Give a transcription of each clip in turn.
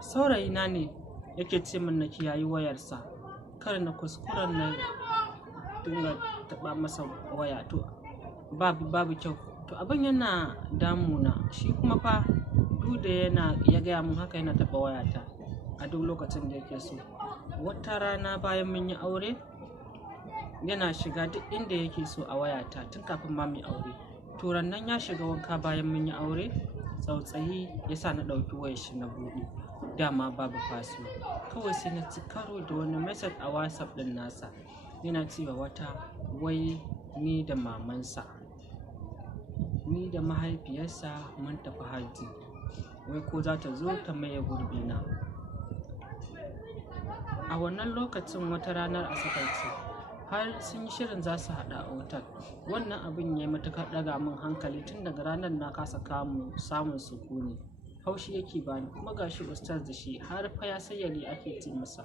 saurayina ne yake ce min na kiyayi wayarsa, kar na kuskuren na dinga taɓa masa waya. To babu kyau. To abin yana damuna, shi kuma fa duk da ya gaya mun haka yana taɓa wayata a duk lokacin da yake so. Wata rana bayan mun yi aure yana shiga duk inda yake so a wayata tun kafin ma mu yi aure. To rannan ya shiga wanka bayan mun yi aure, tsautsayi ya sa na ɗauki wayar shi na buɗe, dama babu password. Kawai sai na ci karo da wani message a WhatsApp ɗin nasa yana cewa wata wai ni da mamansa, ni da mahaifiyarsa mun tafi hajji, wai ko za ta zo ta maye gurbina. A wannan lokacin wata ranar Asabar ce, har sun yi shirin za su haɗu a otal. Wannan abin ya yi matuƙar ɗaga min hankali, tun daga ranar na kasa samun sukuni. Haushi yake bani, kuma gashi ustaz da shi har fa ya sayyali ake ce masa.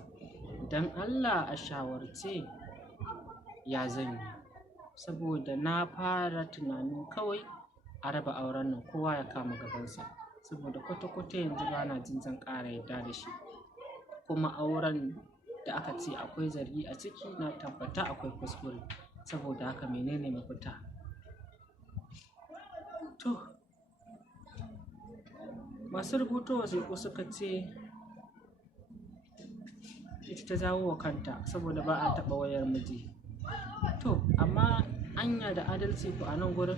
Dan Allah a shawarce ya zan yi, saboda na fara tunanin kawai a raba auren nan kowa ya kama gabansa, saboda kwata-kwata yanzu bana jin zan ƙara yarda da shi. Kuma auren da aka ce akwai zargi a ciki na tabbata akwai kuskure, saboda haka menene mafita? To masu rubuto wasiƙu suka ce ita ta jawo wa kanta saboda ba a taɓa wayar miji. To amma anya da adalci ku a nan gurin?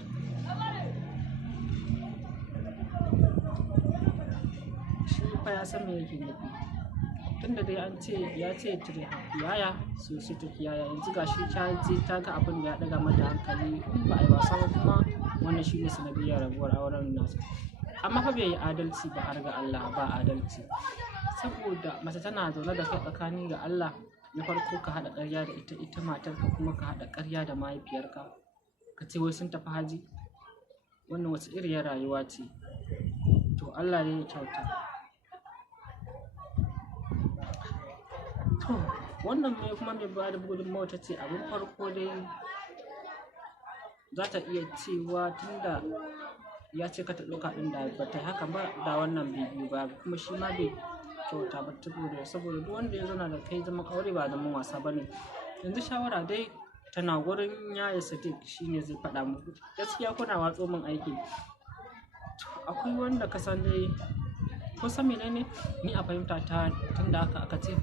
Shi fa ya san me yake nufi, tunda dai an ce ya ce kiyaya so sai ta kiyaya. Yanzu gashi ta je ta ga abin da ya ɗaga mata hankali, in ba a yi wasa ba kuma wannan shi ne sanadiyyar rabuwar auren nasu. Amma fa bai yi adalci ba, har ga Allah ba adalci. Saboda mace tana zaune da kai tsakani ga Allah, na farko ka haɗa ƙarya da ita matarka, kuma ka haɗa ƙarya da mahaifiyarka, ka ce wai sun tafi hajji. Wannan wace iriyar rayuwa ce? To Allah ne ya kyauta. To wannan mai kuma mai ba da gudunmawa ta ce abin farko dai za ta iya cewa tunda ya ce ka ta ɗauka ɗin da ba ta haka ba, da wannan bibiyu ba, kuma shi ma bai kyauta ba, saboda duk wanda ya zauna da kai zaman aure ba zaman wasa ba ne. Yanzu shawara dai tana gurin Yaya Sadiq, shi ne zai faɗa muku. Gaskiya kuna watso min aiki. Akwai wanda ka san dai, ko san menene ni a fahimta ta, tunda aka ce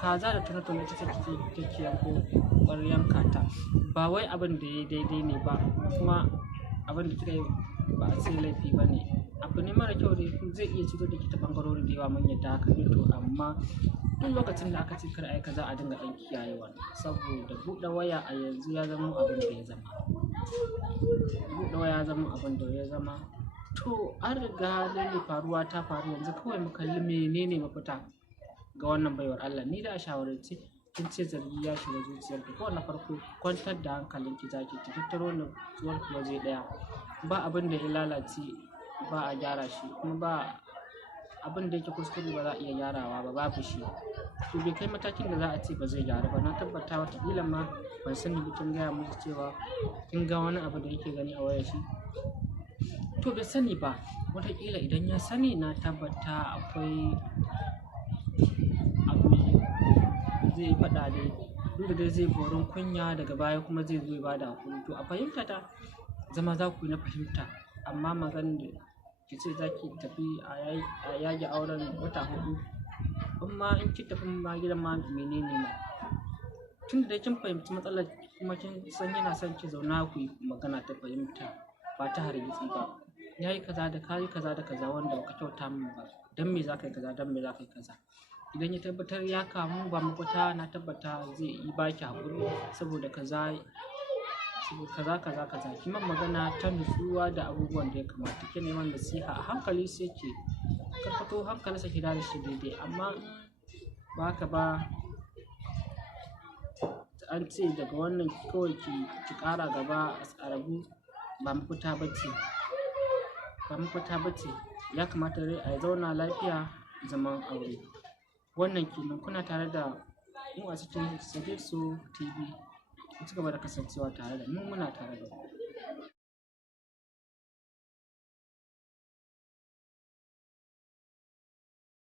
kaza da tuna-tuna ita take yanko ƙwaryan kata. Ba wai abin da ya yi daidai ne ba, kuma abin da kika yi ba a ce laifi ba ne. Abu ne mara kyau da zai iya cutar da ke ta ɓangarori da yawa, mun yadda haka ne. To amma duk lokacin da aka ce kar a yi kaza a dinga ɗan kiyayewa, saboda buɗe waya a yanzu ya zama abin da ya zama. Buɗe waya ya zama abin da ya zama. To an riga dai faruwa ta faru, yanzu kawai mu kalli menene mafita ga wannan baiwar Allah. Ni da a shawarce kin ce zargi ya shiga zuciyarki, ko na farko kwantar da hankalinki, zaki ki tattaro nutsuwarki waje ɗaya. Ba abin da ya lalace ba a gyara shi, kuma ba abin da yake kuskure ba za a iya gyarawa ba, babu shi. To bai kai matakin da za a ce ba zai gyaru ba. Na tabbata wataƙila ma ban sani ba kin gaya musu cewa kin ga wani abu da yake gani a wayar shi. To bai sani ba, wataƙila idan ya sani na tabbata akwai abu zai faɗa dai, duk da dai zai borin kunya daga baya kuma zai zo ya bada hakuri. To a fahimta ta zama za ku yi na fahimta, amma maganar da ki ce za ki tafi a yage auren wata 4, amma in ki tafi ma gidan ma menene ma? Tunda dai kin fahimci matsalar, kuma kin san yana son ki zauna ku yi magana ta fahimta ba ta hargitsi ba. Ya yi kaza da ka yi kaza da kaza wanda baka kyauta min ba, don me za ka yi kaza, don me za ka yi kaza. Idan ya tabbatar ya kamu ba mafita, na tabbata zai yi baki haƙuri saboda kaza, ki man magana ta nutsuwa da abubuwan da ya kamata. Ki neman nasiha a hankali sai ki karkato hankalinsa ki dawo da shi daidai. Amma ba haka ba, an ce daga wannan kawai ki ƙara gaba a rabu, ba mafita ba ce, ba mafita ba ce. Ya kamata dai a zauna lafiya zaman aure. Wannan kenan. Kuna tare da mu a cikin Sadiq So TV. Ku ci gaba da kasancewa tare da mu, muna tare da ku.